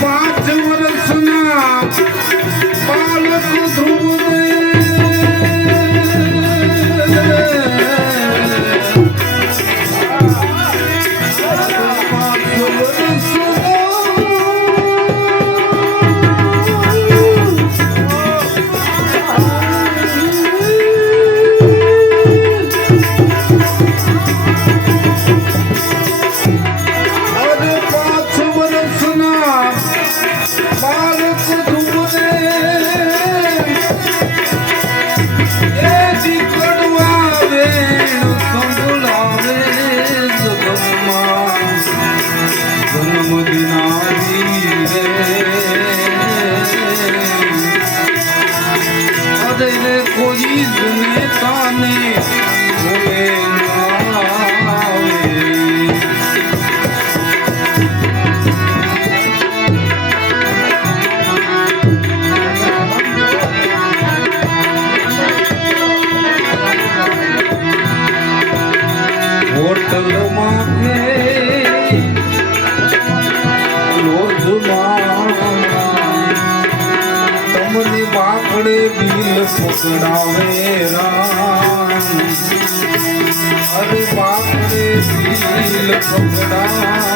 પાંચ વર્ષના બાળક ધ્રુવ કદર કોઈ જ ને બીલ પકડાવે રામ. અરે બાપ રે બીલ પકડાવે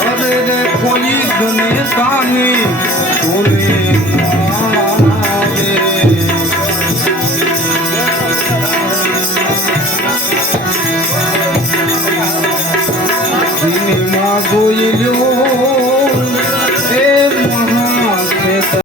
ખોલી દુનિયા સાની તુને આવે